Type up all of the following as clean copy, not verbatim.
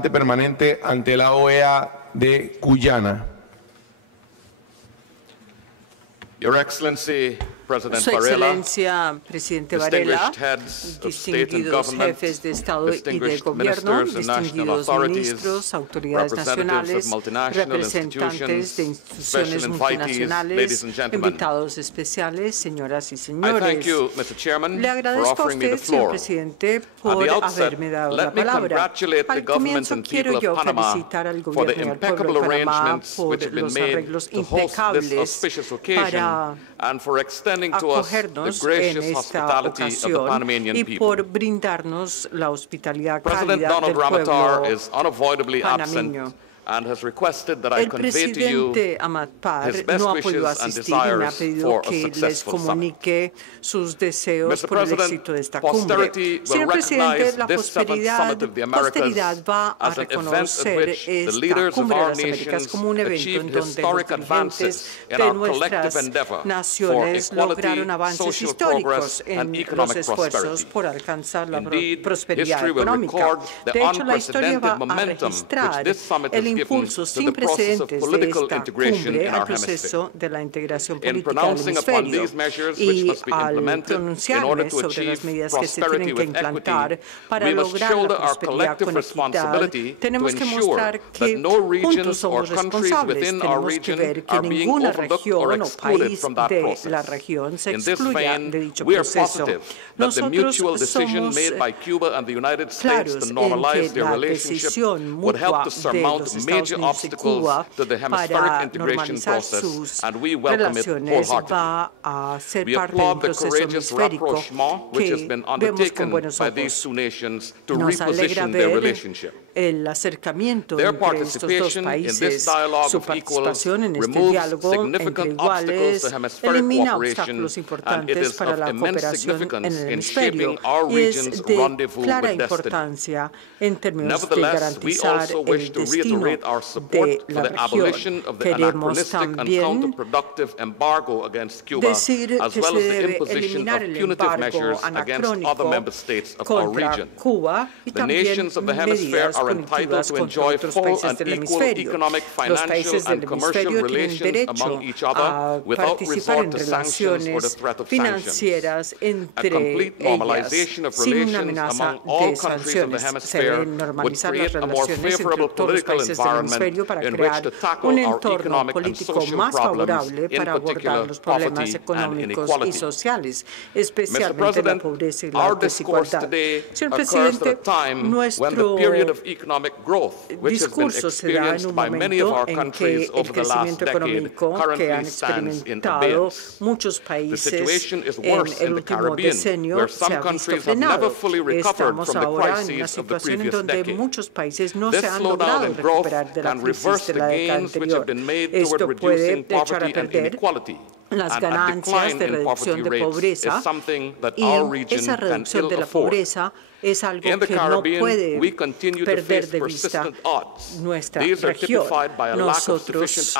permanente ante la OEA de Guyana. Your Excellency, President Su Varela, Excelencia, Presidente Varela, distinguidos jefes de Estado y de Gobierno, distinguidos ministros, autoridades nacionales, representantes de instituciones multinacionales, invitados especiales, señoras y señores. Le agradezco a usted, señor Presidente, por haberme dado la palabra. Al comienzo quiero yo felicitar al Gobierno y al pueblo de Panamá por los arreglos impecables para acogernos en esta ocasión y por brindarnos la hospitalidad cálida del pueblo panameño. El presidente Amatpar no ha podido asistir y me ha pedido que les comunique sus deseos por el éxito de esta cumbre. Señor presidente, la posteridad va a reconocer esta cumbre de las Américas como un evento en donde los dirigentes de nuestras naciones lograron avances históricos en los esfuerzos por alcanzar la prosperidad económica. De hecho, la historia va a registrar el impulso sin precedentes de esta cumbre al proceso de la integración política del hemisferio y al pronunciarme sobre las medidas que se tienen que implantar para lograr la prosperidad con equidad, tenemos que mostrar que juntos somos responsables. Tenemos que ver que ninguna región o país de la región se excluya de dicho proceso. Nosotros somos claros en que la decisión mutua de los Estados Unidos y Cuba para normalizar sus relaciones va a ser parte de un proceso hemisférico que vemos con buenos ojos. Nos alegra ver el acercamiento entre estos dos países. Su participación en este diálogo entre iguales elimina obstáculos importantes para la cooperación en el hemisferio y es de clara importancia en términos de garantizar el destino de la región. Queremos también decir que se debe eliminar el embargo anacrónico contra Cuba y también medidas punitivas contra otros países del hemisferio. Los países del hemisferio tienen derecho a participar en relaciones financieras entre ellas sin una amenaza de sanciones. Se deben normalizar las relaciones entre todos los países del hemisferio para crear un entorno político más favorable para abordar los problemas económicos y sociales, especialmente la pobreza y la desigualdad. Señor presidente, nuestro discurso se da en un momento en que el crecimiento económico que han experimentado muchos países en el último decenio se ha visto frenado. Estamos ahora en una situación en donde muchos países no se han logrado recuperar de la crisis de la década anterior. Esto puede echar a perder las ganancias de reducción de pobreza y esa reducción de la pobreza es algo que no puede perder de vista nuestra región. Nosotros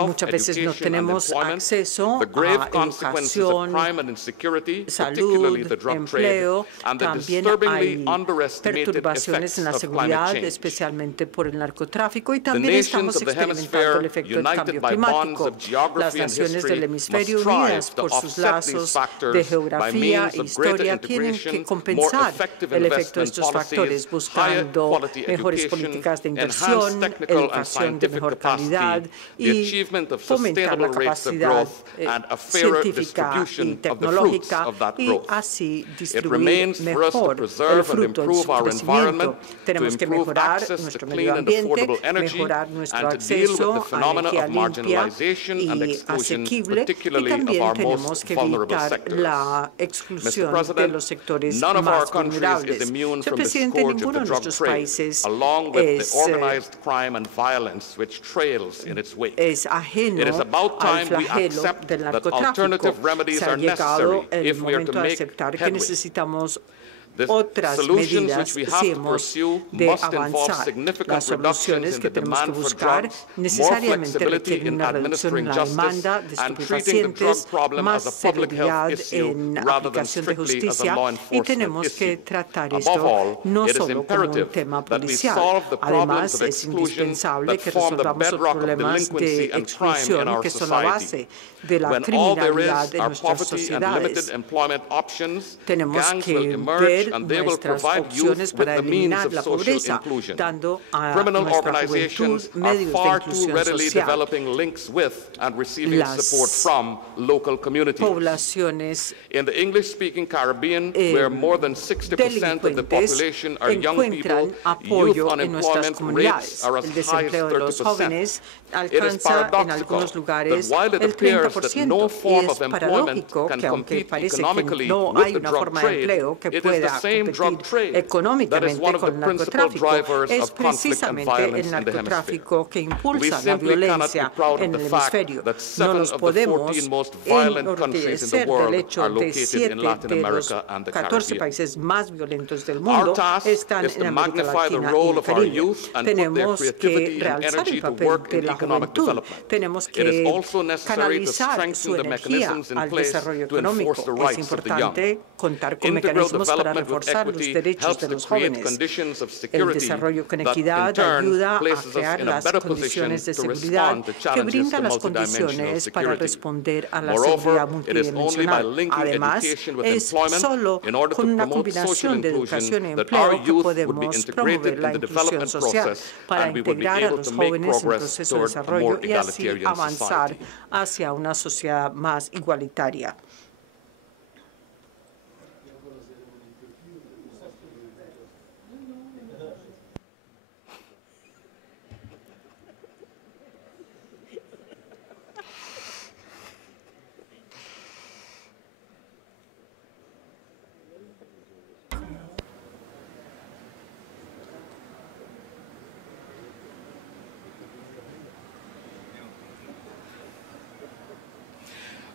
muchas veces no tenemos acceso a educación, salud, empleo. También hay perturbaciones en la seguridad, especialmente por el narcotráfico, y también estamos experimentando el efecto del cambio climático. Las naciones del hemisferio, unidas por sus lazos de geografía e historia, tienen que compensar el efecto de estos factores, buscando mejores políticas de inversión, educación de mejor calidad y fomentar la capacidad científica y tecnológica y así distribuir mejor el fruto de su crecimiento. Tenemos que mejorar nuestro medio ambiente, mejorar nuestro acceso a energía limpia y asequible, y también tenemos que evitar la exclusión de los sectores más vulnerables. Señor presidente, ninguno de nuestros países es ajeno al flagelo del narcotráfico. Se ha llegado el momento de aceptar que necesitamos otras medidas si hemos de avanzar. Las soluciones que tenemos que buscar necesariamente requieren una reducción en la demanda de estupefacientes, más celeridad en aplicación de justicia, y tenemos que tratar esto no solo como un tema policial. Además, es indispensable que resolvamos los problemas de exclusión que son la base de la criminalidad en nuestras sociedades. Tenemos que ver nuestras opciones para eliminar la pobreza, dando a nuestra juventud medios de inclusión social. Las poblaciones delincuentes encuentran apoyo en nuestras comunidades. El desempleo de los jóvenes alcanza en algunos lugares el 30%, y es paradójico que, aunque parece que no hay una forma de empleo que pueda competir económicamente con el narcotráfico, es precisamente el narcotráfico que impulsa la violencia en el hemisferio. No nos podemos enorgullecer del hecho de 7 de los 14 países más violentos del mundo están en América Latina y el Caribe. Tenemos que realzar el papel de la juventud. Tenemos que canalizar su energía al desarrollo económico. Es importante contar con mecanismos para reforzar los derechos de los jóvenes. El desarrollo con equidad ayuda a crear las condiciones de seguridad que brindan las condiciones para responder a la seguridad multidimensional. Además, es solo con una combinación de educación y empleo que podemos promover la inclusión social para integrar a los jóvenes en el proceso de desarrollo y así avanzar hacia una sociedad más igualitaria.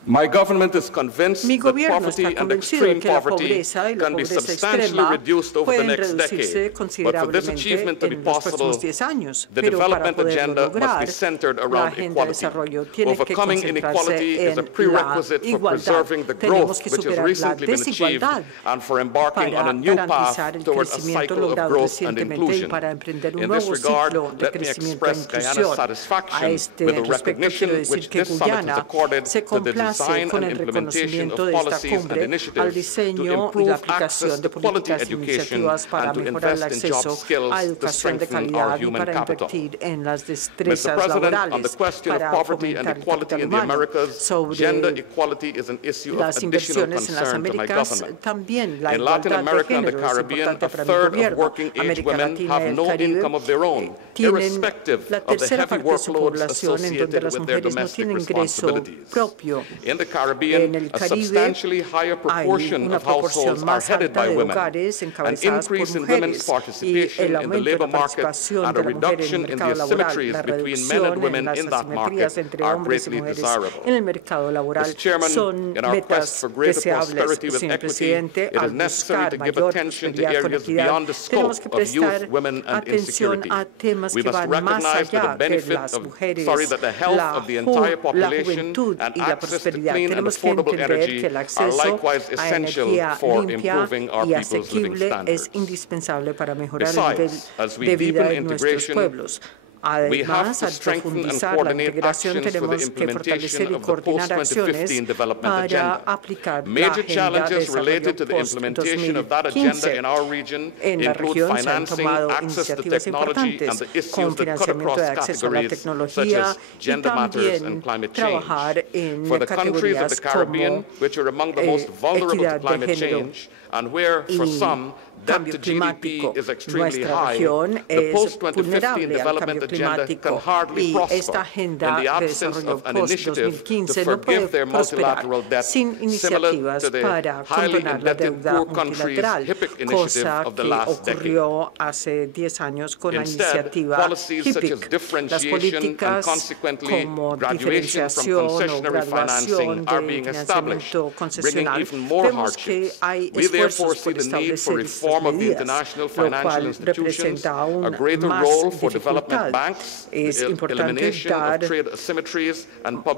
My government is convinced Mi that gobierno poverty está and convencido de extreme que la poverty pobreza y la can be pobreza substantially extrema reduced over the pueden next reducirse decade. But for this considerablemente achievement to be en los possible, próximos 10 años. the Pero para development poderlo agenda must be lograr, centered la around agenda de equality. desarrollo tiene que Overcoming concentrarse inequality is a en la prerequisite for igualdad. preserving the Tenemos growth que which has superar la recently been achieved desigualdad and for embarking on para a new garantizar path el toward a crecimiento cycle of logrado growth and recientemente y inclusion. para emprender un In this nuevo regard, ciclo de let me crecimiento e express Guyana's inclusión. A satisfaction este with the respecto recognition quiero decir which que this summit has Guyana accorded se to the complace design con and el implementation reconocimiento of de esta policies and cumbre al initiatives to diseño y la improve aplicación access de to quality políticas e education iniciativas para and to mejorar el invest in job acceso skills a to educación de strengthen our calidad y human para capital. invertir en las Mr. destrezas President, on the laborales question of para poverty and fomentar el equality capital in the humano. Americas, gender Sobre equality is an issue of las additional inversiones en las concern to my Américas, government. también la In Latin igualdad de America and the género es Caribbean, importante a para mi third of gobierno. working-age América women Latina y have el no Caribe income of their own, tienen irrespective la of the tercera heavy parte de su workloads población en donde associated las with their mujeres no domestic tienen ingreso responsibilities. propio. In the En Caribbean, el a Caribe substantially higher hay proportion una of households proporción are más headed alta by de women. hogares An encabezadas por increase in women's mujeres y el participation in the aumento de labor la market participación and a de la mujer en reduction el in the mercado laboral, asymmetries la between men and reducción en women las in that asimetrías market entre are hombres y greatly mujeres desirable. en el mercado laboral Mr. Chairman, son in our quest metas for greater deseables. prosperity with Señor equity, presidente, it al is necessary buscar to give mayor attention to prosperidad con areas equidad, beyond the tenemos scope que of youth, prestar women, and atención insecurity. a temas We que must van más recognize that allá the de benefit las of, mujeres, that the health of the entire la population juventud and y la access to prosperidad. clean and Tenemos que affordable entender energy que el are acceso likewise a essential energía for limpia improving our y people's living asequible standards. es indispensable para mejorar el nivel Besides, as we de vida deepen en nuestros integration, pueblos. we have Además, to al strengthen and profundizar la coordinate integración, actions for the tenemos que implementation fortalecer y of the coordinar acciones post-2015 development para agenda. aplicar la Major agenda de challenges desarrollo related to the implementation of that agenda in post-2015. our region En la include región se han financing, tomado access to iniciativas technology, and importantes the issues con that cut financiamiento de across acceso a la categories such tecnología as y gender matters and también climate trabajar change. en For the countries of the categorías Caribbean, como which are among the most vulnerable to equidad de climate género change, and where, for y some, debt cambio to climático. GDP is extremely Nuestra high, región the es post-2015 vulnerable al development cambio agenda can climático hardly y prosper esta in agenda the de absence desarrollo of an initiative to post-2015 no puede forgive their prosperar multilateral debt, sin similar iniciativas to the para highly condonar la indebted deuda poor countries multilateral, HIPC initiative cosa of the que last decade. ocurrió hace 10 años con la Instead, iniciativa policies such as HIPC. Las differentiation and políticas consequently como graduation from diferenciación o concessionary graduación financing are de being established, financiamiento bringing concesional, even more vemos que hardships. hay We esfuerzos por establecer estas medidas, lo cual representa aún más dificultad. Es importante dar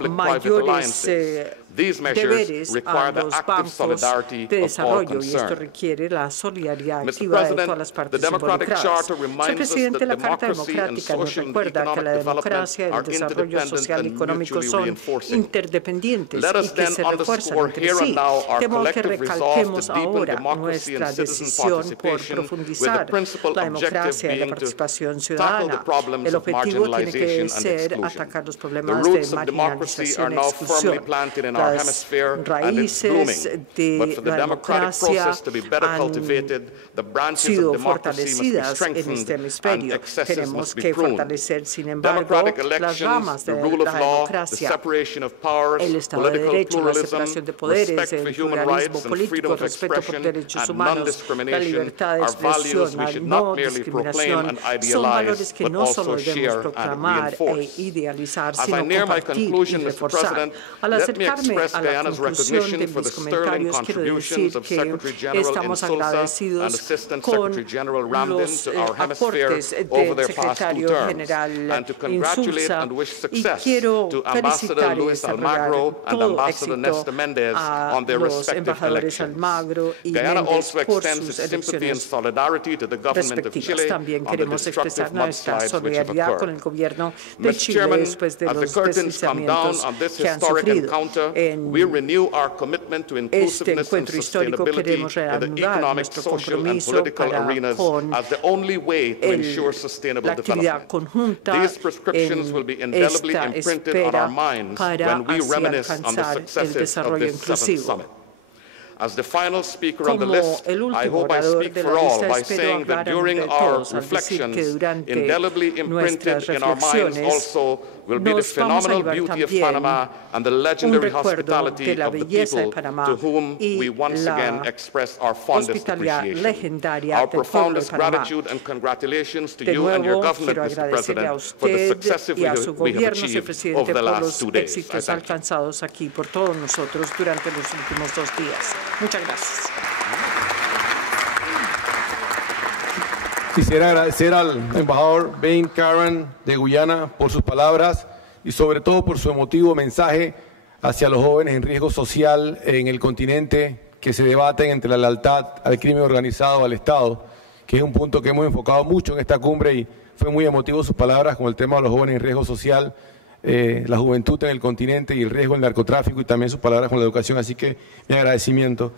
mayores deberes a los bancos de desarrollo, y esto requiere la solidaridad activa de todas las partes involucradas. Señor presidente, la Carta Democrática nos recuerda que la democracia y el desarrollo social y económico son interdependientes y que se refuerzan entre sí. Temo que recalquemos ahora nuestra decisión por profundizar la democracia y la participación ciudadana. El objetivo tiene que ser atacar los problemas de marginalización y exclusión. Las raíces de la democracia han sido fortalecidas en este hemisferio. Tenemos que fortalecer, sin embargo, las ramas de la democracia, el Estado de Derecho, la separación de poderes, el pluralismo político, el respeto por derechos humanos, la libertad de expresión, la no discriminación, son valores que no solo debemos proclamar e idealizar, sino compartir y reforzar. Al acercarme a la conclusión de mis comentarios, quiero decir que estamos agradecidos con los aportes del secretario general Insulza, y quiero felicitar y desarrollar todo éxito a los embajadores Almagro y Méndez por sus elecciones respectivas. También queremos expresar nuestra solidaridad con el gobierno de Chile después de los deslizamientos que han sufrido. En este encuentro histórico queremos reanudar nuestro compromiso con la actividad conjunta en esta espera para así alcanzar el desarrollo inclusivo. Como el último orador de la lista, espero hablar en nombre de todos al decir que durante nuestras reflexiones nos vamos a llevar también un recuerdo de la belleza de Panamá y la hospitalidad legendaria del pueblo de Panamá. De nuevo, quiero agradecerle a usted y a su gobierno, señor presidente, por los éxitos alcanzados aquí por todos nosotros durante los últimos 2 días. Muchas gracias. Quisiera agradecer al embajador Bayne Carran de Guyana por sus palabras y sobre todo por su emotivo mensaje hacia los jóvenes en riesgo social en el continente que se debaten entre la lealtad al crimen organizado al Estado, que es un punto que hemos enfocado mucho en esta cumbre, y fue muy emotivo sus palabras con el tema de los jóvenes en riesgo social, la juventud en el continente y el riesgo del narcotráfico, y también sus palabras con la educación. Así que mi agradecimiento.